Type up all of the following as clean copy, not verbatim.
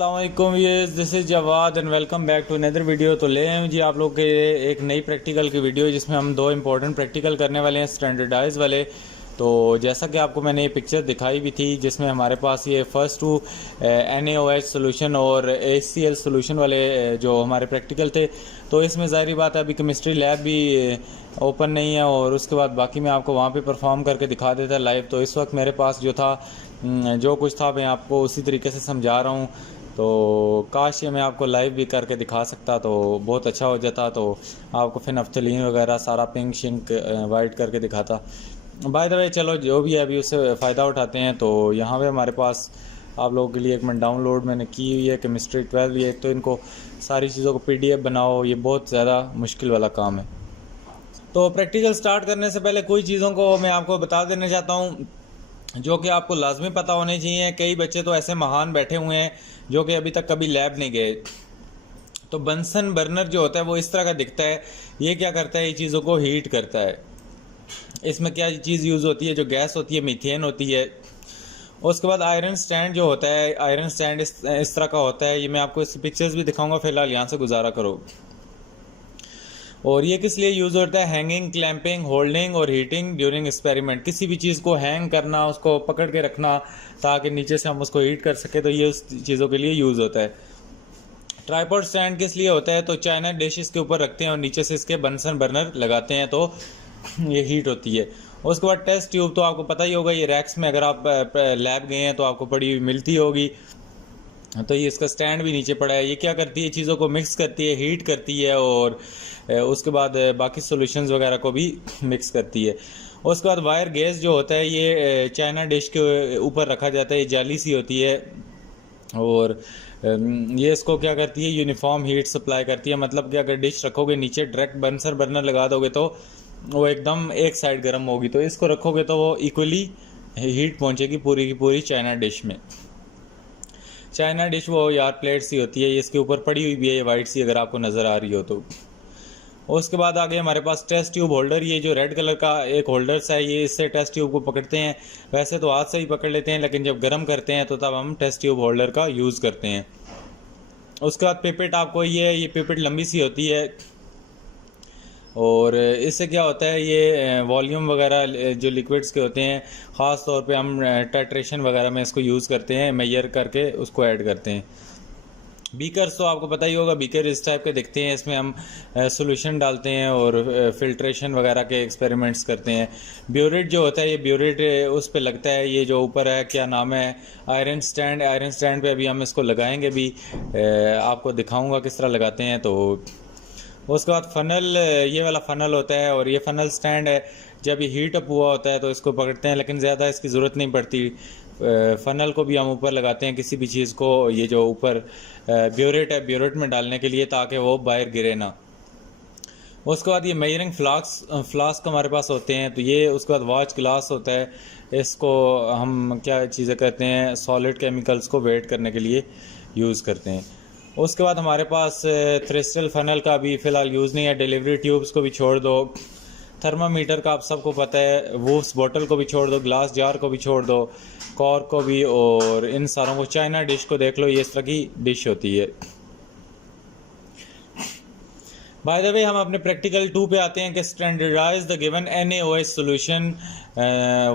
अस्सलामुअलैकुम viewers, this is Jawad and welcome back to another video. तो ले आए जी आप लोग के एक नई प्रैक्टिकल की वीडियो जिसमें हम दो इंपॉर्टेंट प्रैक्टिकल करने वाले हैं स्टैंडर्डाइज वाले। तो जैसा कि आपको मैंने ये पिक्चर दिखाई भी थी जिसमें हमारे पास ये फर्स्ट टू NaOH सोल्यूशन और HCl सोल्यूशन वाले जो हमारे प्रैक्टिकल थे। तो इसमें ज़ाहिर बात है अभी केमिस्ट्री लैब भी ओपन नहीं है और उसके बाद बाकी मैं आपको वहाँ पे परफॉर्म करके दिखा देता लाइव। तो इस वक्त मेरे पास जो था जो कुछ था मैं आपको उसी तरीके से समझा रहा हूँ। तो काश ये मैं आपको लाइव भी करके दिखा सकता तो बहुत अच्छा हो जाता। तो आपको फिर नफ्तलीन वगैरह सारा पिंक शिंक वाइट करके दिखाता। बाय द वे चलो जो भी है अभी उससे फ़ायदा उठाते हैं। तो यहाँ पे हमारे पास आप लोगों के लिए एक मैं डाउनलोड मैंने की हुई है केमिस्ट्री 12। ये तो इनको सारी चीज़ों को PDF बनाओ, ये बहुत ज़्यादा मुश्किल वाला काम है। तो प्रैक्टिकल स्टार्ट करने से पहले कुछ चीज़ों को मैं आपको बता देना चाहता हूँ जो कि आपको लाजमी पता होने चाहिए। कई बच्चे तो ऐसे महान बैठे हुए हैं जो कि अभी तक कभी लैब नहीं गए। तो बंसन बर्नर जो होता है वो इस तरह का दिखता है। ये क्या करता है, ये चीज़ों को हीट करता है। इसमें क्या चीज़ यूज़ होती है, जो गैस होती है मीथेन होती है। उसके बाद आयरन स्टैंड जो होता है, आयरन स्टैंड इस तरह का होता है। ये मैं आपको इस पिक्चर्स भी दिखाऊंगा, फिलहाल यहाँ से गुजारा करो। और ये किस लिए यूज़ होता है, हैंगिंग, क्लैंपिंग, होल्डिंग और हीटिंग ड्यूरिंग एक्सपेरिमेंट। किसी भी चीज़ को हैंग करना, उसको पकड़ के रखना ताकि नीचे से हम उसको हीट कर सके, तो ये उस चीज़ों के लिए यूज़ होता है। ट्राइपॉड स्टैंड किस लिए होता है, तो चाइना डिश इसके ऊपर रखते हैं और नीचे से इसके बंसन बर्नर लगाते हैं तो ये हीट होती है। उसके बाद टेस्ट ट्यूब तो आपको पता ही होगा, ये रैक्स में अगर आप लैब गए हैं तो आपको पड़ी हुई मिलती होगी। तो ये इसका स्टैंड भी नीचे पड़ा है। ये क्या करती है, चीज़ों को मिक्स करती है, हीट करती है और उसके बाद बाकी सॉल्यूशंस वगैरह को भी मिक्स करती है। उसके बाद वायर गैस जो होता है ये चाइना डिश के ऊपर रखा जाता है। ये जाली सी होती है और ये इसको क्या करती है, यूनिफॉर्म हीट सप्लाई करती है। मतलब कि अगर डिश रखोगे नीचे डायरेक्ट बंसर बर्नर लगा दोगे तो वो एकदम एक साइड गर्म होगी, तो इसको रखोगे तो वो इक्वली हीट पहुंचेगी पूरी की पूरी चाइना डिश में। चाइना डिश वो यार प्लेट सी होती है, ये इसके ऊपर पड़ी हुई भी है, ये वाइट सी अगर आपको नज़र आ रही हो तो। उसके बाद आगे हमारे पास टेस्ट ट्यूब होल्डर। ये जो रेड कलर का एक होल्डर्स है, ये इससे टेस्ट ट्यूब को पकड़ते हैं। वैसे तो हाथ से ही पकड़ लेते हैं लेकिन जब गर्म करते हैं तो तब हम टेस्ट ट्यूब होल्डर का यूज़ करते हैं। उसके बाद पिपेट आपको ये पिपेट लंबी सी होती है और इससे क्या होता है, ये वॉल्यूम वगैरह जो लिक्विड्स के होते हैं ख़ास तौर पे हम टाइट्रेशन वगैरह में इसको यूज़ करते हैं, मेजर करके उसको ऐड करते हैं। बीकर्स तो आपको पता ही होगा, बीकर इस टाइप के दिखते हैं। इसमें हम सॉल्यूशन डालते हैं और फिल्ट्रेशन वगैरह के एक्सपेरिमेंट्स करते हैं। ब्यूरेट जो होता है, ये ब्यूरेट उस पे लगता है, ये जो ऊपर है क्या नाम है, आयरन स्टैंड। आयरन स्टैंड पे अभी हम इसको लगाएंगे भी, आपको दिखाऊंगा किस तरह लगाते हैं। तो उसके बाद फ़नल, ये वाला फ़नल होता है और ये फ़नल स्टैंड है। जब ये हीट अप हुआ होता है तो इसको पकड़ते हैं लेकिन ज़्यादा इसकी ज़रूरत नहीं पड़ती। फ़नल को भी हम ऊपर लगाते हैं किसी भी चीज़ को, ये जो ऊपर ब्यूरेट है, ब्यूरेट में डालने के लिए ताकि वो बाहर गिरे ना। उसके बाद ये मेजरिंग फ्लास्क हमारे पास होते हैं। तो ये उसके बाद वॉच ग्लास होता है, इसको हम क्या चीज़ें करते हैं, सॉलिड केमिकल्स को वेट करने के लिए यूज़ करते हैं। उसके बाद हमारे पास थ्रिस्टल फ़नल का भी फ़िलहाल यूज़ नहीं है। डिलीवरी ट्यूब्स को भी छोड़ दो, थर्मामीटर का आप सबको पता है, वूफ्स बॉटल को भी छोड़ दो, ग्लास जार को भी छोड़ दो, कॉर्क को भी, और इन सारों को। चाइना डिश को देख लो, ये इस तरह की डिश होती है। बाय द वे हम अपने प्रैक्टिकल 2 पे आते हैं कि standardize the given NaOH solution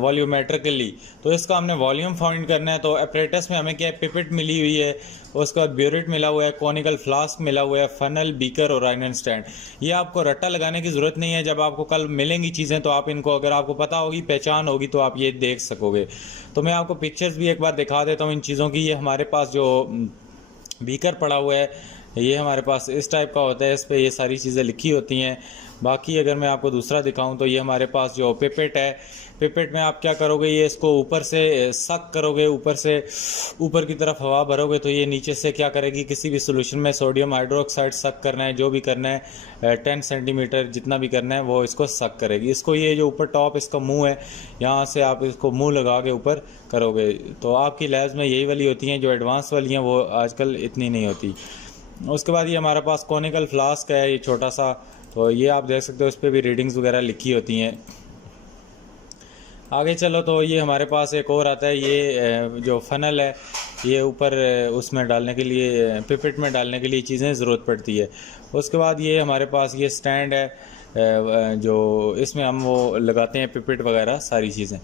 volumetrically. तो इसका हमने वॉल्यूम फाइंड करना है। तो अपरेटस में हमें क्या है, पिपेट मिली हुई है, उसके बाद ब्यूरेट मिला हुआ है, कॉनिकल फ्लास्क मिला हुआ है, फनल, बीकर और आयरन स्टैंड। ये आपको रट्टा लगाने की ज़रूरत नहीं है। जब आपको कल मिलेंगी चीज़ें तो आप इनको, अगर आपको पता होगी, पहचान होगी, तो आप ये देख सकोगे। तो मैं आपको पिक्चर्स भी एक बार दिखा देता हूँ इन चीज़ों की। ये हमारे पास जो बीकर पड़ा हुआ है, ये हमारे पास इस टाइप का होता है, इस पे ये सारी चीज़ें लिखी होती हैं। बाकी अगर मैं आपको दूसरा दिखाऊं तो ये हमारे पास जो पिपेट है, पिपेट में आप क्या करोगे, ये इसको ऊपर से सक करोगे, ऊपर से ऊपर की तरफ हवा भरोगे तो ये नीचे से क्या करेगी, किसी भी सोल्यूशन में सोडियम हाइड्रोक्साइड सक करना है, जो भी करना है 10 सेंटीमीटर जितना भी करना है वो इसको सक करेगी। इसको ये जो ऊपर टॉप इसका मुंह है, यहाँ से आप इसको मुंह लगा के ऊपर करोगे। तो आपकी लैब्स में यही वाली होती हैं, जो एडवांस वाली हैं वो आजकल इतनी नहीं होती। उसके बाद ये हमारे पास कॉनिकल फ्लास्क है, ये छोटा सा, तो ये आप देख सकते हो, इस पर भी रीडिंग्स वगैरह लिखी होती हैं। आगे चलो तो ये हमारे पास एक और आता है, ये जो फनल है, ये ऊपर उसमें डालने के लिए, पिपेट में डालने के लिए चीज़ें ज़रूरत पड़ती है। उसके बाद ये हमारे पास ये स्टैंड है, जो इसमें हम वो लगाते हैं पिपेट वगैरह सारी चीज़ें।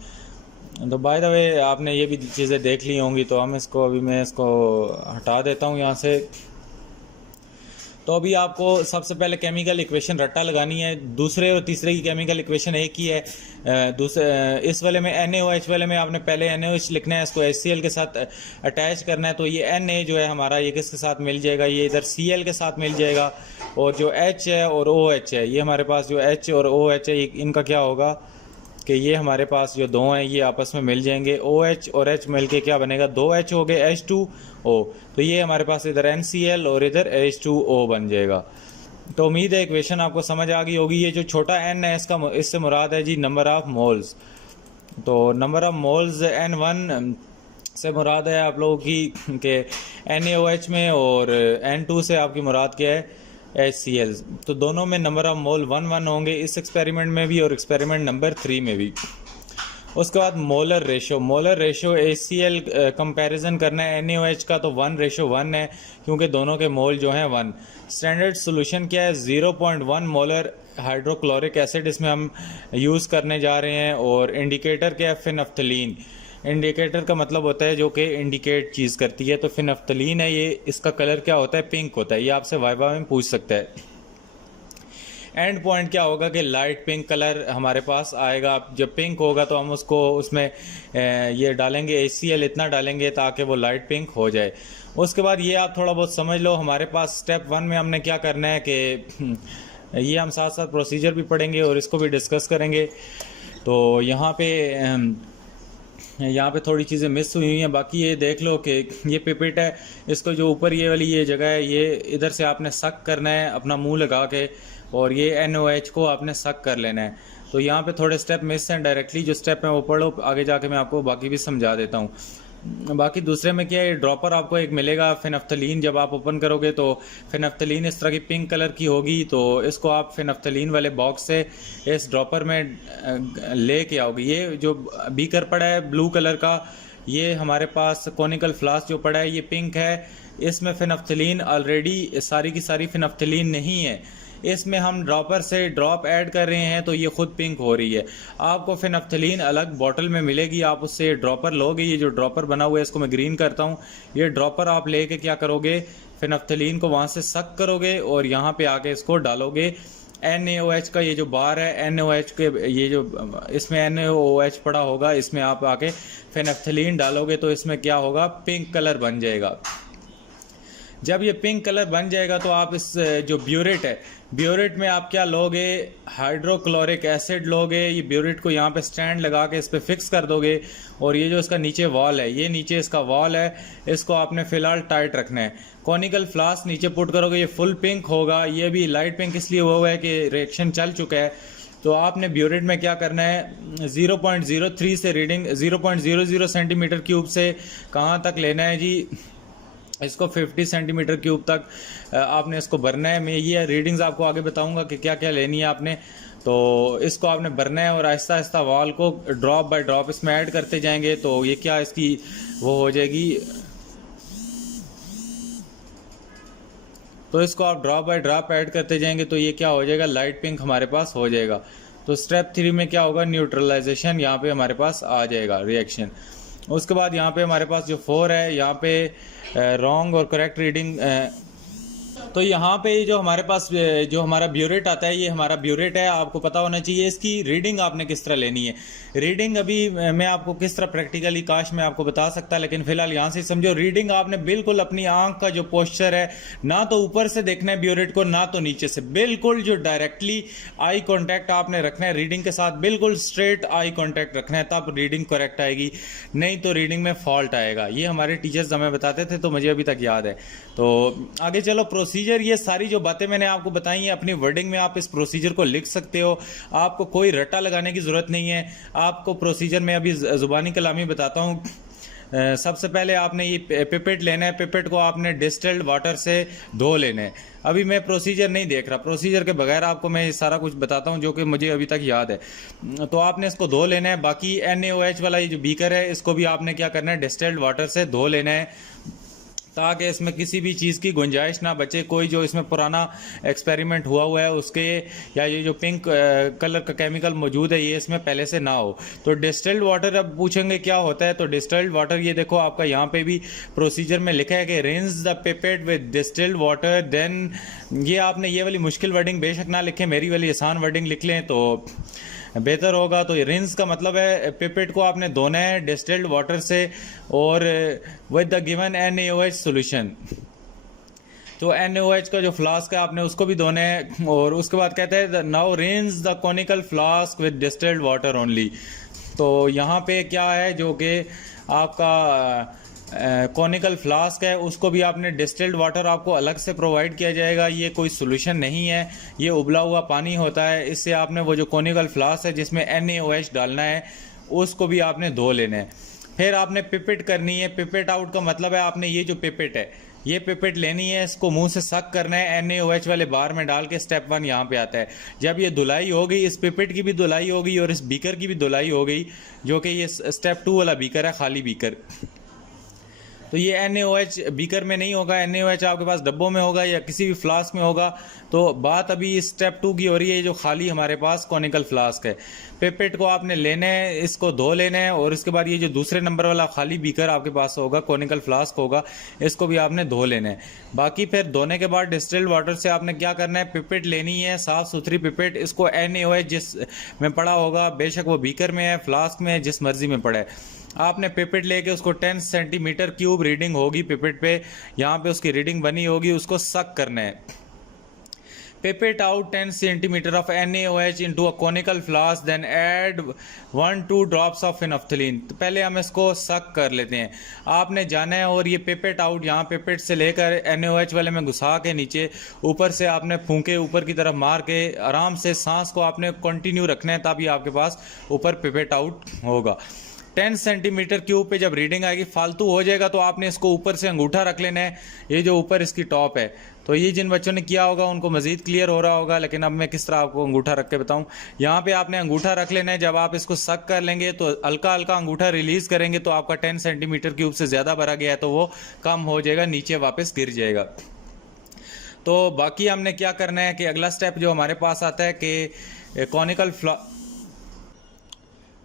तो बाय द वे आपने ये भी चीज़ें देख ली होंगी, तो हम इसको अभी मैं इसको हटा देता हूँ यहाँ से। तो अभी आपको सबसे पहले केमिकल इक्वेशन रट्टा लगानी है। दूसरे और तीसरे की केमिकल इक्वेशन एक ही है। इस वाले में NaOH वाले में आपने पहले NaOH लिखना है, इसको HCl के साथ अटैच करना है। तो ये Na जो है हमारा, ये किसके साथ मिल जाएगा, ये इधर Cl के साथ मिल जाएगा। और जो H है और OH है, ये हमारे पास जो H और OH है, इनका क्या होगा कि ये हमारे पास जो दो हैं ये आपस में मिल जाएंगे। OH और H मिल के क्या बनेगा, 2H हो गए, H2O। तो ये हमारे पास इधर NCl और इधर H2O बन जाएगा। तो उम्मीद है इक्वेशन आपको समझ आ गई होगी। ये जो छोटा n है इससे मुराद है जी नंबर ऑफ मोल्स। तो नंबर ऑफ मोल्स N1 से मुराद है आप लोगों की कि NaOH में, और N2 से आपकी मुराद क्या है, HCl। तो दोनों में नंबर ऑफ मोल 1 होंगे, इस एक्सपेरिमेंट में भी और एक्सपेरिमेंट नंबर 3 में भी। उसके बाद मोलर रेशो HCl कंपैरिजन करना है NaOH का, तो 1:1 है, क्योंकि दोनों के मोल जो हैं 1। स्टैंडर्ड सोल्यूशन क्या है, 0.1 मोलर हाइड्रोक्लोरिक एसिड इसमें हम यूज़ करने जा रहे हैं। और इंडिकेटर क्या है, फिनफ्थलीन। इंडिकेटर का मतलब होता है जो कि इंडिकेट चीज़ करती है, तो फिनफ्थलीन है ये। इसका कलर क्या होता है, पिंक होता है। ये आपसे वाइवा में पूछ सकता है। एंड पॉइंट क्या होगा कि लाइट पिंक कलर हमारे पास आएगा। जब पिंक होगा तो हम उसको उसमें ये डालेंगे, HCl इतना डालेंगे ताकि वो लाइट पिंक हो जाए। उसके बाद ये आप थोड़ा बहुत समझ लो, हमारे पास स्टेप 1 में हमने क्या करना है कि ये हम साथ साथ प्रोसीजर भी पढ़ेंगे और इसको भी डिस्कस करेंगे। तो यहाँ पे थोड़ी चीज़ें मिस हुई हैं। बाकी ये देख लो कि ये पिपेट है, इसको जो ऊपर ये वाली ये जगह है, ये इधर से आपने सक करना है अपना मुंह लगा के, और ये NaOH को आपने सक कर लेना है। तो यहाँ पे थोड़े स्टेप मिस हैं। डायरेक्टली जो स्टेप है वो पढ़ो, आगे जाके मैं आपको बाकी भी समझा देता हूँ। बाकी दूसरे में क्या है, ड्रॉपर आपको एक मिलेगा फिनफ्थलीन। जब आप ओपन करोगे तो फिनफ्थलीन इस तरह की पिंक कलर की होगी। तो इसको आप फिनफ्थलीन वाले बॉक्स से इस ड्रॉपर में ले के आओगे। ये जो बीकर पड़ा है ब्लू कलर का, ये हमारे पास कॉनिकल फ्लास्क जो पड़ा है ये पिंक है। इसमें फिनफ्थलीन ऑलरेडी सारी की सारी फिनफ्थलीन नहीं है, इसमें हम ड्रॉपर से ड्रॉप ऐड कर रहे हैं, तो ये खुद पिंक हो रही है। आपको फिनफ्थलीन अलग बॉटल में मिलेगी, आप उससे ड्रॉपर लोगे। ये जो ड्रॉपर बना हुआ है इसको मैं ग्रीन करता हूँ। ये ड्रॉपर आप लेके क्या करोगे, फिनफ्थलीन को वहाँ से सक करोगे और यहाँ पे आके इसको डालोगे। NaOH का ये जो बार है, NaOH के ये जो इसमें NaOH पड़ा होगा, इसमें आप आके फिनफ्थलीन डालोगे तो इसमें क्या होगा, पिंक कलर बन जाएगा। जब ये पिंक कलर बन जाएगा तो आप इस जो ब्यूरेट है, ब्यूरेट में आप क्या लोगे, हाइड्रोक्लोरिक एसिड लोगे। ये ब्यूरेट को यहाँ पे स्टैंड लगा के इस पर फिक्स कर दोगे। और ये जो इसका नीचे वॉल है, ये नीचे इसका वॉल है, इसको आपने फिलहाल टाइट रखना है। कॉनिकल फ्लास्क नीचे पुट करोगे, ये फुल पिंक होगा। ये भी लाइट पिंक इसलिए हुआ है कि रिएक्शन चल चुका है। तो आपने ब्यूरेट में क्या करना है, 0.03 से रीडिंग 0.00 सेंटीमीटर क्यूब से कहाँ तक लेना है जी, इसको 50 सेंटीमीटर क्यूब तक आपने इसको भरना है। मैं ये रीडिंग्स आपको आगे बताऊंगा कि क्या क्या लेनी है आपने। तो इसको आपने भरना है और आहिस्ता आहिस्ता वॉल को ड्रॉप बाय ड्रॉप इसमें ऐड करते जाएंगे। तो ये क्या इसकी वो हो जाएगी, तो इसको आप ड्रॉप बाय ड्रॉप ऐड करते जाएंगे तो ये क्या हो जाएगा, लाइट पिंक हमारे पास हो जाएगा। तो स्टेप 3 में क्या होगा, न्यूट्रलाइजेशन यहाँ पे हमारे पास आ जाएगा रिएक्शन। उसके बाद यहाँ पे हमारे पास जो 4 है, यहाँ पे रॉन्ग और करेक्ट रीडिंग। तो यहाँ पे जो हमारे पास जो हमारा ब्यूरेट आता है, ये हमारा ब्यूरेट है। आपको पता होना चाहिए इसकी रीडिंग आपने किस तरह लेनी है। रीडिंग अभी मैं आपको किस तरह प्रैक्टिकली काश मैं आपको बता सकता, लेकिन फिलहाल यहाँ से समझो। रीडिंग आपने बिल्कुल अपनी आंख का जो पोस्चर है, ना तो ऊपर से देखना है ब्यूरेट को, ना तो नीचे से, बिल्कुल जो डायरेक्टली आई कॉन्टैक्ट आपने रखना है रीडिंग के साथ, बिल्कुल स्ट्रेट आई कॉन्टैक्ट रखना है, तब रीडिंग करेक्ट आएगी, नहीं तो रीडिंग में फॉल्ट आएगा। ये हमारे टीचर्स हमें बताते थे, तो मुझे अभी तक याद है। तो आगे चलो, प्रोसीजर, ये सारी जो बातें मैंने आपको बताई हैं अपनी वर्डिंग में आप इस प्रोसीजर को लिख सकते हो। आपको कोई रट्टा लगाने की जरूरत नहीं है। आपको प्रोसीजर में अभी जुबानी कलामी बताता हूँ। सबसे पहले आपने ये पिपेट लेना है। पिपेट को आपने डिस्टिल्ड वाटर से धो लेना है। अभी मैं प्रोसीजर नहीं देख रहा, प्रोसीजर के बगैर आपको मैं ये सारा कुछ बताता हूँ जो कि मुझे अभी तक याद है। तो आपने इसको धो लेना है। बाकी NaOH वाला ये जो बीकर है इसको भी आपने क्या करना है, डिस्टिल्ड वाटर से धो लेना है, ताकि इसमें किसी भी चीज़ की गुंजाइश ना बचे। कोई जो इसमें पुराना एक्सपेरिमेंट हुआ है उसके, या ये जो पिंक कलर का केमिकल मौजूद है ये इसमें पहले से ना हो। तो डिस्टिल्ड वाटर, अब पूछेंगे क्या होता है, तो डिस्टिल्ड वाटर ये देखो आपका यहाँ पे भी प्रोसीजर में लिखा है कि rinse the pipette with distilled water then. ये आपने ये वाली मुश्किल वर्डिंग बेशक ना लिखें, मेरी वाली आसान वर्डिंग लिख लें तो बेहतर होगा। तो रिंस का मतलब है पिपेट को आपने धोना है डिस्टिल्ड वाटर से और with the given NaOH solution. तो NaOH का जो फ्लास्क है आपने उसको भी धोना है। और उसके बाद कहते हैं now rinse the conical flask with distilled water only. तो यहाँ पे क्या है, जो कि आपका कॉनिकल फ्लास्क है उसको भी आपने डिस्टिल्ड वाटर आपको अलग से प्रोवाइड किया जाएगा। ये कोई सोल्यूशन नहीं है, ये उबला हुआ पानी होता है। इससे आपने वो जो कॉनिकल फ्लास्क है जिसमें NaOH डालना है उसको भी आपने धो लेना है। फिर आपने पिपेट करनी है। पिपेट आउट का मतलब है आपने ये जो पिपेट है ये पिपेट लेनी है, इसको मुंह से सक करना है, NaOH वाले बार में डाल के। स्टेप 1 यहाँ पे आता है। जब ये धुलाई हो गई, इस पिपेट की भी धुलाई हो गई और इस बीकर की भी धुलाई हो गई, जो कि ये स्टेप 2 वाला बीकर है, खाली बीकर। तो ये NaOH बीकर में नहीं होगा, NaOH आपके पास डब्बों में होगा या किसी भी फ्लास्क में होगा। तो बात अभी स्टेप 2 की हो रही है, जो खाली हमारे पास कॉनिकल फ्लास्क है। पिपेट को आपने लेना है, इसको धो लेना है और उसके बाद ये जो दूसरे नंबर वाला खाली बीकर आपके पास होगा, कॉनिकल फ्लास्क होगा, इसको भी आपने धो लेना है। बाकी फिर धोने के बाद डिस्टिल्ड वाटर से आपने क्या करना है, पिपेट लेनी है, साफ़ सुथरी पिपेट। इसको NaOH जिस में पड़ा होगा, बेशक वो बीकर में है, फ्लास्क में है, जिस मर्जी में पड़ा है, आपने पिपेट लेके उसको 10 सेंटीमीटर क्यूब रीडिंग होगी पिपेट पे, यहाँ पे उसकी रीडिंग बनी होगी, उसको सक करना है। Pipette out 10 centimeter of NaOH into a conical flask, then add 1-2 drops of phenolphthalein। तो पहले हम इसको सक कर लेते हैं। आपने जाना है और ये पिपेट आउट यहाँ पिपेट से लेकर NaOH वाले में घुसा के नीचे ऊपर से आपने फूंके ऊपर की तरफ मार के आराम से सांस को आपने कंटिन्यू रखना है, तभी आपके पास ऊपर पिपेट आउट होगा। 10 सेंटीमीटर क्यूब पे जब रीडिंग आएगी, फालतू हो जाएगा तो आपने इसको ऊपर से अंगूठा रख लेना है, ये जो ऊपर इसकी टॉप है। तो ये जिन बच्चों ने किया होगा उनको मज़ीद क्लियर हो रहा होगा, लेकिन अब मैं किस तरह आपको अंगूठा रख के बताऊं। यहाँ पे आपने अंगूठा रख लेना है। जब आप इसको सक कर लेंगे तो हल्का हल्का अंगूठा रिलीज़ करेंगे तो आपका 10 सेंटीमीटर क्यूब से ज़्यादा भरा गया है तो वो कम हो जाएगा, नीचे वापस गिर जाएगा। तो बाकी हमने क्या करना है कि अगला स्टेप जो हमारे पास आता है कि कॉनिकल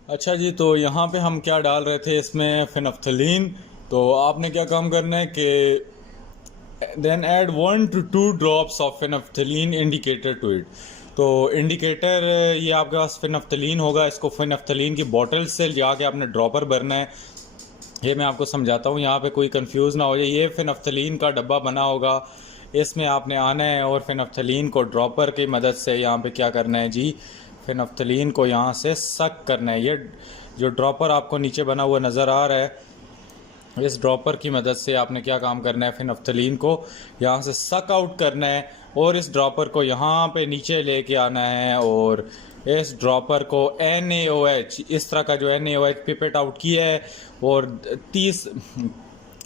अच्छा जी, तो यहाँ पे हम क्या डाल रहे थे इसमें, फेनोफ्थलीन। तो आपने क्या काम करना है कि then add 1 to 2 drops of phenolphthalein indicator to it. तो इंडिकेटर ये आपके पास फेनोफ्थलीन होगा, इसको फेनोफ्थलीन की बॉटल से जाके आपने ड्रॉपर भरना है। ये मैं आपको समझाता हूँ, यहाँ पे कोई कंफ्यूज ना हो जाए। ये फेनोफ्थलीन का डब्बा बना होगा, इसमें आपने आना है और फेनोफ्थलीन को ड्रॉपर की मदद से यहाँ पे क्या करना है जी, फेनोफ्थलीन को यहाँ से सक करना है। ये जो ड्रॉपर आपको नीचे बना हुआ नज़र आ रहा है, इस ड्रॉपर की मदद से आपने क्या काम करना है, फेनोफ्थलीन को यहाँ से सक आउट करना है और इस ड्रॉपर को यहाँ पे नीचे लेके आना है और इस ड्रॉपर को NaOH, इस तरह का जो NaOH पिपेट आउट किया है और 30,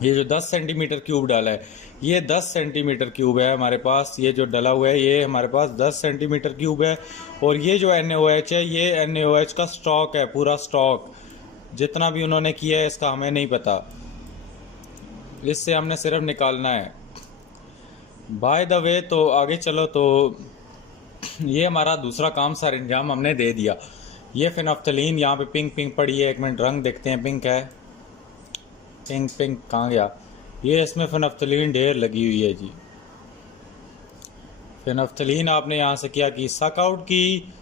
ये जो 10 सेंटीमीटर क्यूब डाला है, ये 10 सेंटीमीटर क्यूब है हमारे पास। ये जो डला हुआ है ये हमारे पास 10 सेंटीमीटर क्यूब है। और ये जो NaOH है, ये NaOH का स्टॉक है, पूरा स्टॉक जितना भी उन्होंने किया है इसका हमें नहीं पता, इससे हमने सिर्फ निकालना है। बाय द वे, तो आगे चलो, तो ये हमारा दूसरा काम सर अंजाम हमने दे दिया। ये फेनोफ्थलीन यहाँ पे पिंक पिंक पड़ी है, एक मिनट रंग देखते हैं, पिंक है, पिंक पिंक कहाँ गया, ये इसमें फेनोफ्थलीन ढेर लगी हुई है जी। फेनोफ्थलीन आपने यहाँ से क्या की, सक आउट की,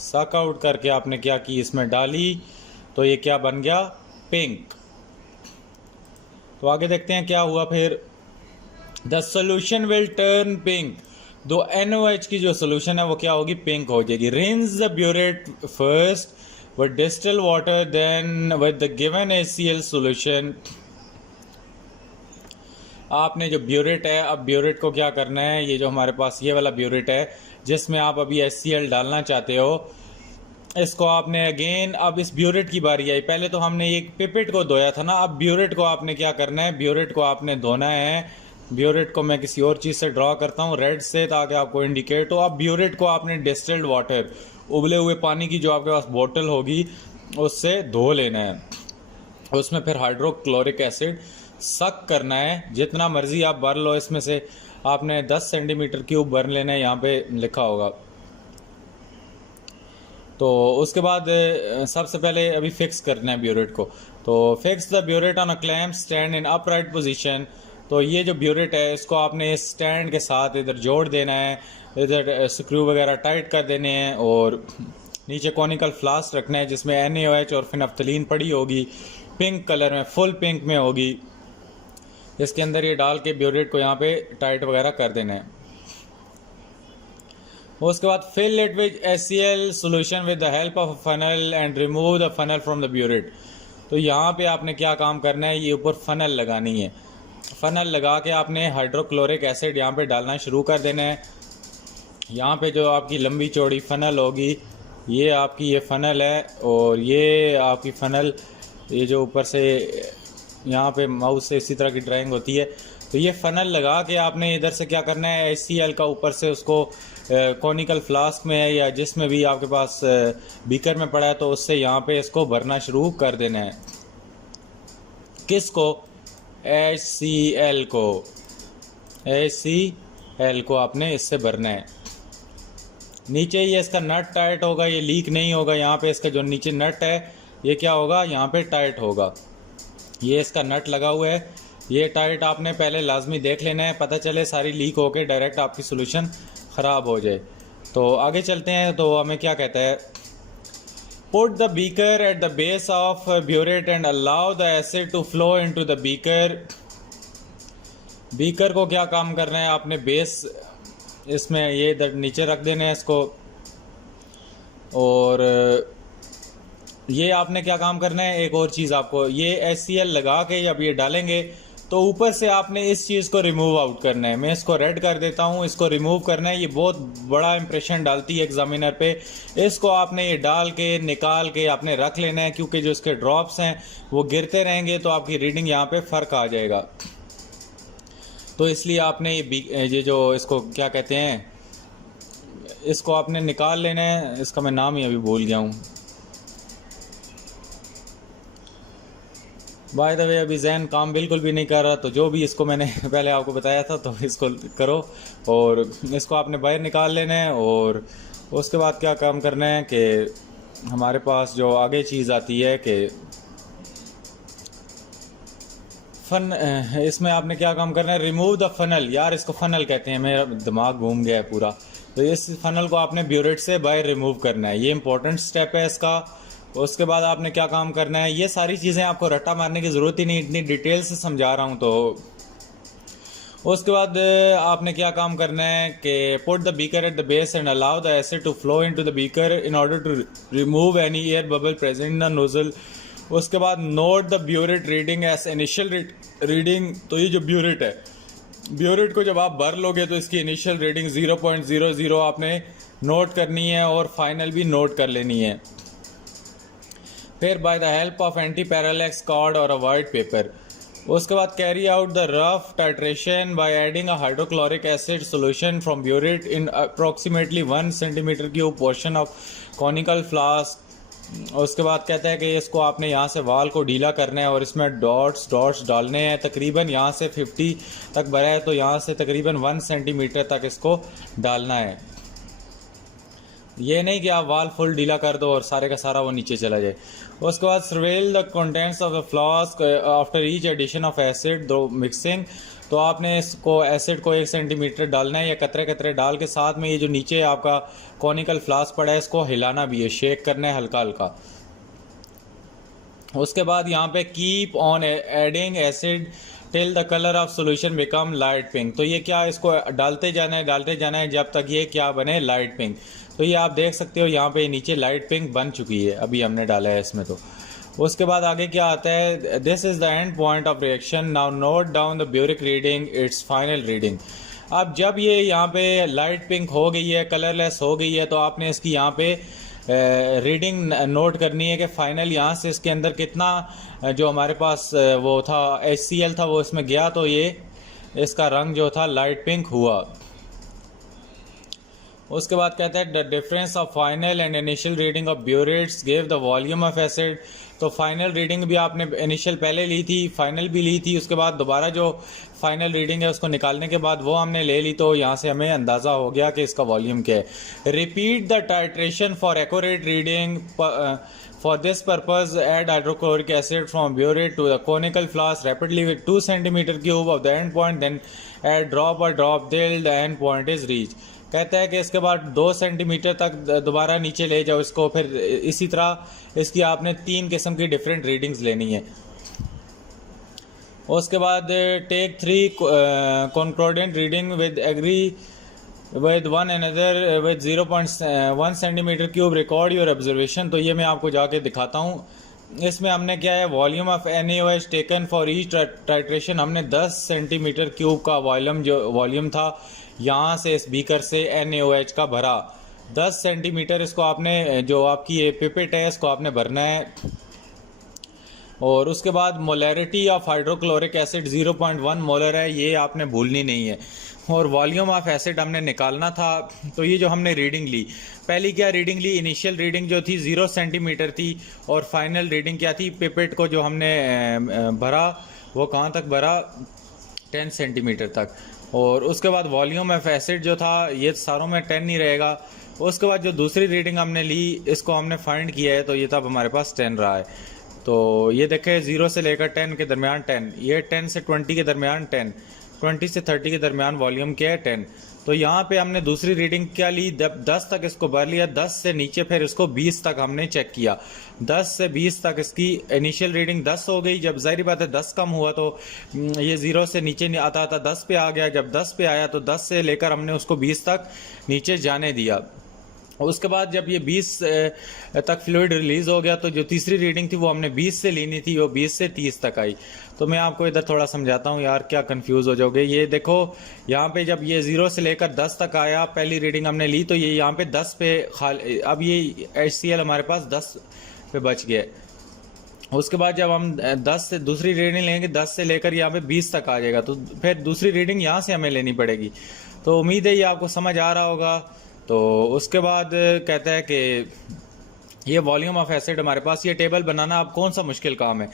सक आउट करके आपने क्या की, इसमें डाली, तो ये क्या बन गया, पिंक। तो आगे देखते हैं क्या हुआ फिर। The solution will turn pink. दो NaOH की जो सोल्यूशन है वो क्या होगी, पिंक हो जाएगी। Rinse the burette first with distil water, then with the given HCl solution. आपने जो ब्यूरेट है, अब ब्यूरेट को क्या करना है, ये जो हमारे पास ये वाला ब्यूरेट है जिसमें आप अभी HCl डालना चाहते हो, इसको आपने अगेन, अब इस ब्यूरेट की बारी आई। पहले तो हमने एक पिपेट को धोया था ना, अब ब्यूरेट को आपने क्या करना है, ब्यूरेट को आपने धोना है। ब्यूरेट को मैं किसी और चीज़ से ड्रॉ करता हूँ, रेड से, ताकि आपको इंडिकेट हो। अब ब्यूरेट को आपने डिस्टिल्ड वाटर, उबले हुए पानी की जो आपके पास बोतल होगी उससे धो लेना है। उसमें फिर हाइड्रोक्लोरिक एसिड सक करना है, जितना मर्जी आप भर लो। इसमें से आपने 10 सेंटीमीटर क्यूब भर लेना है, यहाँ पे लिखा होगा। तो उसके बाद सबसे पहले अभी फिक्स करना है ब्यूरेट को। तो fix the burette on a clamp stand in upright position. तो ये जो ब्यूरेट है इसको आपने इस स्टैंड के साथ इधर जोड़ देना है, इधर स्क्रू वगैरह टाइट कर देने हैं, और नीचे कॉनिकल फ्लास्क रखना है जिसमें NaOH और फिनाफ्थलीन पड़ी होगी, पिंक कलर में, फुल पिंक में होगी। इसके अंदर ये डाल के ब्यूरेट को यहाँ पे टाइट वगैरह कर देना है। उसके बाद fill it with HCl solution with the help of a funnel and remove the funnel from the burette. तो यहाँ पे आपने क्या काम करना है, ये ऊपर फनल लगानी है। फनल लगा के आपने हाइड्रोक्लोरिक एसिड यहाँ पे डालना शुरू कर देना है। यहाँ पे जो आपकी लंबी चौड़ी फनल होगी, ये आपकी ये फनल है, और ये आपकी फनल, ये जो ऊपर से यहाँ पे माउस से इसी तरह की ड्राइंग होती है। तो ये फनल लगा के आपने इधर से क्या करना है, HCl का ऊपर से उसको कॉनिकल फ्लास्क में या जिसमें भी आपके पास बीकर में पड़ा है, तो उससे यहाँ पे इसको भरना शुरू कर देना है। किसको? HCl को। HCl को आपने इससे भरना है। नीचे ये इसका नट टाइट होगा, ये लीक नहीं होगा। यहाँ पे इसका जो नीचे नट है ये क्या होगा, यहाँ पे टाइट होगा। ये इसका नट लगा हुआ है, ये टाइट आपने पहले लाजमी देख लेना है, पता चले सारी लीक होके डायरेक्ट आपकी सोल्यूशन ख़राब हो जाए। तो आगे चलते हैं। तो हमें क्या कहता है, put the beaker at the base of burette and allow the acid to flow into the beaker. Beaker को क्या काम करना है, आपने बेस इसमें ये इधर नीचे रख देने हैं इसको, और ये आपने क्या काम करना है, एक और चीज़ आपको, ये HCl लगा के जब ये डालेंगे तो ऊपर से आपने इस चीज़ को रिमूव आउट करना है। मैं इसको रेड कर देता हूँ, इसको रिमूव करना है। ये बहुत बड़ा इंप्रेशन डालती है एग्जामिनर पे। इसको आपने ये डाल के निकाल के आपने रख लेना है, क्योंकि जो इसके ड्रॉप्स हैं वो गिरते रहेंगे तो आपकी रीडिंग यहाँ पे फ़र्क आ जाएगा। तो इसलिए आपने ये जो इसको क्या कहते हैं, इसको आपने निकाल लेना है। इसका मैं नाम ही अभी भूल गया हूँ। बाय द वे अभी जहन काम बिल्कुल भी नहीं कर रहा, तो जो भी इसको मैंने पहले आपको बताया था तो इसको करो, और इसको आपने बाहर निकाल लेना है। और उसके बाद क्या काम करना है कि हमारे पास जो आगे चीज़ आती है कि इसमें आपने क्या काम करना है, रिमूव द फनल। यार इसको फनल कहते हैं, मेरा दिमाग घूम गया है पूरा। तो इस फनल को आपने ब्यूरेट से बाहर रिमूव करना है, ये इंपॉर्टेंट स्टेप है इसका। उसके बाद आपने क्या काम करना है, ये सारी चीज़ें आपको रट्टा मारने की ज़रूरत ही नहीं, इतनी डिटेल से समझा रहा हूँ। तो उसके बाद आपने क्या काम करना है कि put the beaker at the base and allow the acid to flow into the beaker in order to remove any air bubble present in the nozzle. उसके बाद note the burette reading as initial reading. तो ये जो burette है, burette को जब आप भर लोगे तो इसकी इनिशियल रीडिंग 0.00 आपने नोट करनी है, और फाइनल भी नोट कर लेनी है। फिर by the help of anti parallax cord और अ वाइट पेपर। उसके बाद carry out the rough titration by adding a hydrochloric acid solution from burette in approximately 1 centimetre cube portion of conical flask. उसके बाद कहता है कि इसको आपने यहाँ से वाल को ढीला करना है और इसमें डॉट्स डालने हैं। तकरीबन यहाँ से 50 तक भरा है, तो यहाँ से तकरीबन 1 सेंटीमीटर तक इसको डालना है। ये नहीं कि आप वाल फुल ढीला कर दो और सारे का सारा वो नीचे चला जाए। उसके बाद swirl the contents of the flask after each addition of acid though mixing. तो आपने इसको एसिड को 1 सेंटीमीटर डालना है, या कतरे कतरे डाल के साथ में ये जो नीचे आपका कॉनिकल फ्लास्क पड़ा है इसको हिलाना भी है, शेक करना है हल्का हल्का। उसके बाद यहाँ पे keep on adding acid till the colour of solution become light pink. तो ये क्या, इसको डालते जाना है जब तक ये क्या बने, लाइट पिंक। तो ये आप देख सकते हो यहाँ पे नीचे लाइट पिंक बन चुकी है, अभी हमने डाला है इसमें। तो उसके बाद आगे क्या आता है, this is the end point of reaction, now note down the burette reading, it's final reading. अब जब ये यहाँ पे लाइट पिंक हो गई है, कलरलेस हो गई है, तो आपने इसकी यहाँ पे रीडिंग नोट करनी है कि फाइनल यहाँ से इसके अंदर कितना जो हमारे पास वो था HCl था वो इसमें गया, तो ये इसका रंग जो था लाइट पिंक हुआ। उसके बाद कहता है the difference of final and initial reading of burettes give the volume of acid. तो फाइनल रीडिंग भी आपने इनिशियल पहले ली थी, फाइनल भी ली थी, उसके बाद दोबारा जो फाइनल रीडिंग है उसको निकालने के बाद वो हमने ले ली, तो यहाँ से हमें अंदाज़ा हो गया कि इसका वॉल्यूम क्या है। Repeat the titration for accurate reading. For this purpose, add hydrochloric acid from burette to the conical flask rapidly with 2 cm³ of the end point, then add drop by drop till the end point is reached। कहता है कि इसके बाद 2 centimetre तक दोबारा नीचे ले जाओ इसको, फिर इसी तरह इसकी आपने 3 किस्म की डिफरेंट रीडिंग्स लेनी है। उसके बाद take 3 concordant reading with agree with one another with 0.1 cm³ record your observation। तो ये मैं आपको जाके दिखाता हूँ। इसमें हमने क्या है, volume of NaOH taken for each titration, हमने 10 cm³ का वॉल्यूम था यहाँ से इस बीकर से NaOH का भरा 10 सेंटीमीटर। इसको आपने जो आपकी ये पिपेट है इसको आपने भरना है। और उसके बाद molarity of hydrochloric acid 0.1 molar है, ये आपने भूलनी नहीं है। और वॉल्यूम ऑफ एसिड हमने निकालना था। तो ये जो हमने रीडिंग ली, पहली क्या रीडिंग ली, इनिशियल रीडिंग जो थी 0 सेंटीमीटर थी, और फाइनल रीडिंग क्या थी, पिपेट को जो हमने भरा वो कहाँ तक भरा, 10 सेंटीमीटर तक। और उसके बाद वॉल्यूम ऑफ एसिड जो था ये सारों में 10 ही रहेगा। उसके बाद जो दूसरी रीडिंग हमने ली इसको हमने फाइंड किया है, तो ये तब हमारे पास 10 रहा है। तो ये देखें 0 से लेकर 10 के दरमियान 10, ये 10 से 20 के दरमियान 10, 20 से 30 के दरमियान वॉल्यूम क्या है 10। तो यहाँ पे हमने दूसरी रीडिंग क्या ली, 10 तक इसको भर लिया, 10 से नीचे फिर इसको 20 तक हमने चेक किया। 10 से 20 तक इसकी इनिशियल रीडिंग 10 हो गई। जब जाहिर बात है 10 कम हुआ तो ये 0 से नीचे नहीं आता था, 10 पे आ गया। जब 10 पे आया तो 10 से लेकर हमने उसको 20 तक नीचे जाने दिया। उसके बाद जब ये 20 तक फ्लूइड रिलीज हो गया तो जो तीसरी रीडिंग थी वो हमने 20 से लेनी थी, वो 20 से 30 तक आई। तो मैं आपको इधर थोड़ा समझाता हूँ यार, क्या कंफ्यूज हो जाओगे। ये देखो यहाँ पे जब ये 0 से लेकर 10 तक आया, पहली रीडिंग हमने ली, तो ये यहाँ पे 10 पे अब ये HCl हमारे पास 10 पे बच गया। उसके बाद जब हम 10 से दूसरी रीडिंग लेंगे, 10 से लेकर यहाँ पे 20 तक आ जाएगा, तो फिर दूसरी रीडिंग यहाँ से हमें लेनी पड़ेगी। तो उम्मीद है ये आपको समझ आ रहा होगा। तो उसके बाद कहता है कि ये वॉल्यूम ऑफ एसिड हमारे पास, ये टेबल बनाना अब कौन सा मुश्किल काम है।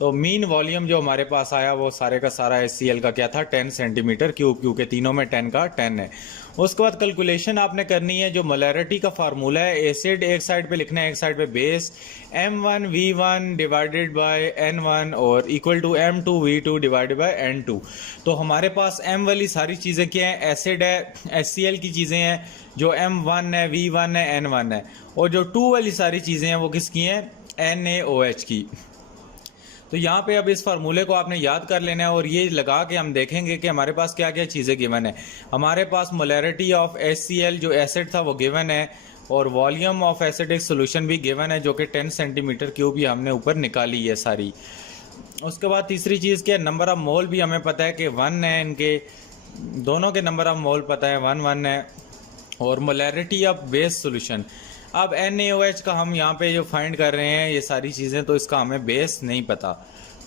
तो मीन वॉल्यूम जो हमारे पास आया वो सारे का सारा HCl का क्या था, 10 cm³, क्योंकि तीनों में 10 का 10 है। उसके बाद कैलकुलेशन आपने करनी है, जो मोलैरिटी का फार्मूला है, एसिड एक साइड पे लिखना है, एक साइड पे base, M1V1 divided by N1 और equal to M2V2 divided by N2। तो हमारे पास M वाली सारी चीज़ें क्या हैं, एसिड है, HCl की चीज़ें हैं, जो M1 है, V1 है, N1 है, और जो 2 वाली सारी चीज़ें हैं वो किसकी हैं, NaOH की। तो यहाँ पे अब इस फार्मूले को आपने याद कर लेना है, और ये लगा के हम देखेंगे कि हमारे पास क्या क्या चीज़ें गिवन है। हमारे पास मोलैरिटी ऑफ HCl जो एसिड था वो गिवन है, और वॉल्यूम ऑफ एसिडिक सोल्यूशन भी गिवन है जो कि 10 cm³ ही हमने ऊपर निकाली है सारी। उसके बाद तीसरी चीज़ क्या है, नंबर ऑफ मोल भी हमें पता है कि 1 है, इनके दोनों के नंबर ऑफ मोल पता है, 1 है। और मोलैरिटी ऑफ बेस सोल्यूशन, अब NaOH का हम यहाँ पे जो फाइंड कर रहे हैं ये सारी चीज़ें, तो इसका हमें बेस नहीं पता,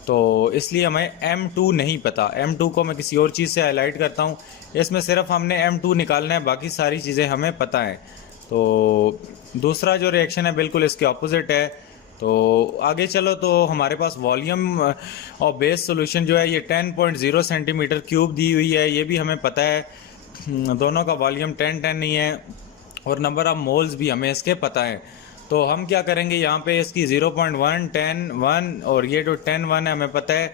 तो इसलिए हमें M2 नहीं पता। M2 को मैं किसी और चीज़ से हाईलाइट करता हूँ, इसमें सिर्फ हमने M2 निकालना है, बाकी सारी चीज़ें हमें पता हैं। तो दूसरा जो रिएक्शन है बिल्कुल इसके ऑपोजिट है। तो आगे चलो, तो हमारे पास वॉल्यूम और बेस सोल्यूशन जो है ये 10.0 cm³ दी हुई है, ये भी हमें पता है, दोनों का वॉल्यूम 10 ही है, और नंबर ऑफ मोल्स भी हमें इसके पता है। तो हम क्या करेंगे, यहाँ पे इसकी 0.1 10 1 और ये जो 10 1 है हमें पता है,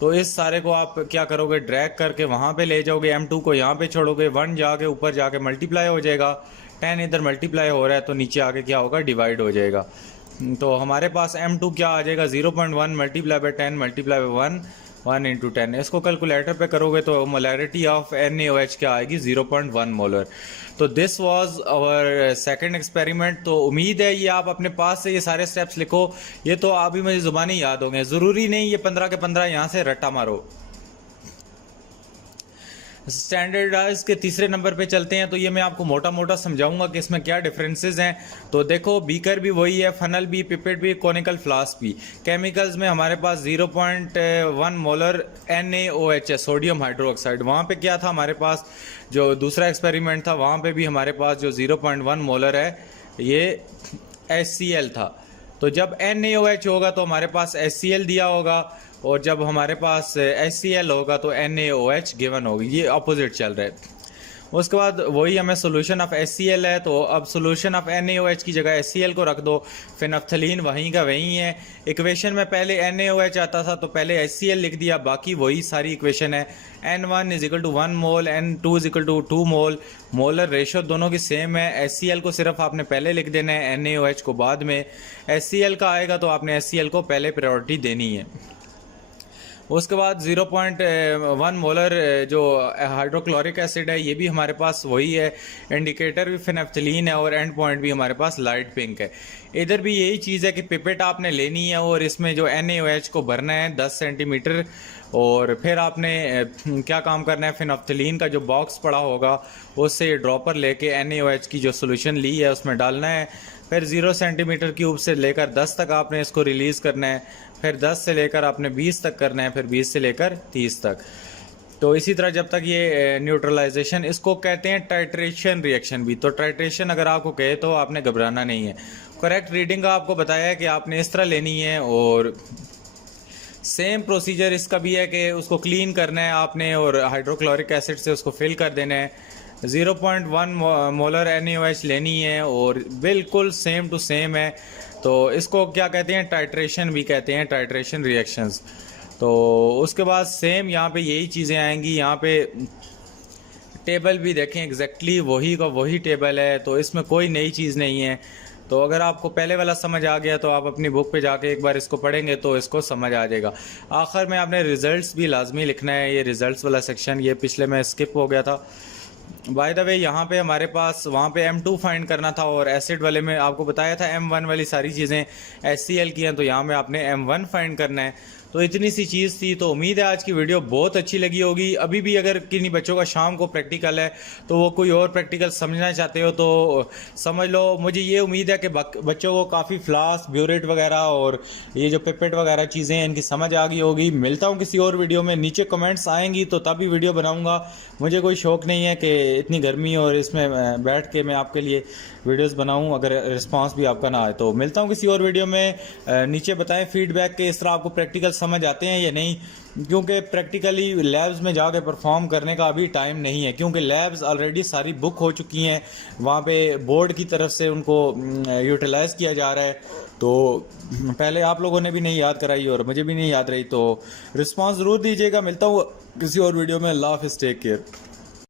तो इस सारे को आप क्या करोगे, ड्रैग करके वहाँ पे ले जाओगे, M2 को यहाँ पे छोड़ोगे, 1 जाके ऊपर जाके मल्टीप्लाई हो जाएगा, 10 इधर मल्टीप्लाई हो रहा है तो नीचे आके क्या होगा, डिवाइड हो जाएगा। तो हमारे पास M2 क्या आ जाएगा, 0.1 multiply by 10 multiply by 1 into 10। इसको कैलकुलेटर पे करोगे तो मोलैरिटी ऑफ NaOH क्या आएगी, 0.1 मोलर। तो this was our second experiment. तो उम्मीद है ये आप अपने पास से ये सारे स्टेप्स लिखो, ये तो अभी मुझे ज़ुबानी याद होंगे, ज़रूरी नहीं ये 15 के 15 यहाँ से रट्टा मारो। स्टैंडर्डाइज के तीसरे नंबर पे चलते हैं, तो ये मैं आपको मोटा मोटा समझाऊंगा कि इसमें क्या डिफरेंसेस हैं। तो देखो, बीकर भी वही है, फनल भी, पिपेट भी, कॉनिकल फ्लास्क भी। केमिकल्स में हमारे पास 0.1 मोलर NaOH है, सोडियम हाइड्रोक्साइड। वहाँ पे क्या था हमारे पास, जो दूसरा एक्सपेरिमेंट था वहाँ पे भी हमारे पास जो 0.1 मोलर है ये HCl था। तो जब NaOH होगा तो हमारे पास HCl दिया होगा, और जब हमारे पास HCl होगा तो NaOH गिवन होगी। ये अपोजिट चल रहा है। उसके बाद वही हमें सोल्यूशन ऑफ HCl है, तो अब सोल्यूशन ऑफ NaOH की जगह HCl को रख दो। फिर नफ्थलीन वहीं का वहीं है। इक्वेशन में पहले NaOH आता था तो पहले HCl लिख दिया, बाकी वही सारी इक्वेशन है। N1 = 1 मोल, N2 = 2 मोल। मोलर रेशो दोनों की सेम है। HCl को सिर्फ आपने पहले लिख देना है, NaOH को बाद में। HCl का आएगा तो आपने HCl को पहले प्रायोरिटी देनी है। उसके बाद 0.1 मोलर जो हाइड्रोक्लोरिक एसिड है ये भी हमारे पास वही है। इंडिकेटर भी फिनेफ्थलीन है और एंड पॉइंट भी हमारे पास लाइट पिंक है। इधर भी यही चीज़ है कि पिपेट आपने लेनी है और इसमें जो NaOH को भरना है 10 सेंटीमीटर, और फिर आपने क्या काम करना है, फिनेफ्थलीन का जो बॉक्स पड़ा होगा उससे ड्रॉपर लेके NaOH की जो सोल्यूशन ली है उसमें डालना है। फिर 0 सेंटीमीटर क्यूब से लेकर 10 तक आपने इसको रिलीज़ करना है। फिर 10 से लेकर आपने 20 तक करना है, फिर 20 से लेकर 30 तक। तो इसी तरह जब तक ये न्यूट्रलाइजेशन, इसको कहते हैं टाइट्रेशन रिएक्शन भी। तो टाइट्रेशन अगर आपको कहे तो आपने घबराना नहीं है। करेक्ट रीडिंग का आपको बताया है कि आपने इस तरह लेनी है, और सेम प्रोसीजर इसका भी है कि उसको क्लीन करना है आपने और हाइड्रोक्लोरिक एसिड से उसको फिल कर देना है। 0.1 मोलर NaOH लेनी है और बिल्कुल सेम टू सेम है। तो इसको क्या कहते हैं, टाइट्रेशन भी कहते हैं, टाइट्रेशन रिएक्शंस। तो उसके बाद सेम यहाँ पे यही चीज़ें आएंगी। यहाँ पे टेबल भी देखें, एग्जैक्टली वही का वही टेबल है, तो इसमें कोई नई चीज़ नहीं है। तो अगर आपको पहले वाला समझ आ गया तो आप अपनी बुक पे जाके एक बार इसको पढ़ेंगे तो इसको समझ आ जाएगा। आखिर में आपने रिजल्ट्स भी लाजमी लिखना है। ये रिजल्ट्स वाला सेक्शन ये पिछले में स्किप हो गया था। बाय द वे यहाँ पे हमारे पास वहाँ पे M2 फाइंड करना था, और एसिड वाले में आपको बताया था M1 वाली सारी चीज़ें HCl की हैं, तो यहाँ में आपने M1 फाइंड करना है। तो इतनी सी चीज़ थी। तो उम्मीद है आज की वीडियो बहुत अच्छी लगी होगी। अभी भी अगर किन्हीं बच्चों का शाम को प्रैक्टिकल है तो वो कोई और प्रैक्टिकल समझना चाहते हो तो समझ लो। मुझे ये उम्मीद है कि बच्चों को काफ़ी फ्लास्क, ब्यूरेट वगैरह और ये जो पिपेट वगैरह चीज़ें हैं इनकी समझ आ गई होगी। मिलता हूँ किसी और वीडियो में। नीचे कमेंट्स आएंगी तो तभी वीडियो बनाऊँगा। मुझे कोई शौक़ नहीं है कि इतनी गर्मी और इसमें बैठ के मैं आपके लिए वीडियोस बनाऊं अगर रिस्पांस भी आपका ना आए। तो मिलता हूं किसी और वीडियो में। नीचे बताएं फीडबैक के इस तरह आपको प्रैक्टिकल समझ आते हैं या नहीं, क्योंकि प्रैक्टिकली लैब्स में जाके परफॉर्म करने का अभी टाइम नहीं है, क्योंकि लैब्स ऑलरेडी सारी बुक हो चुकी हैं। वहाँ पे बोर्ड की तरफ से उनको यूटिलाइज़ किया जा रहा है। तो पहले आप लोगों ने भी नहीं याद कराई और मुझे भी नहीं याद रही। तो रिस्पांस ज़रूर दीजिएगा। मिलता हूँ किसी और वीडियो में। अल्लाह हाफ़िज़, टेक केयर।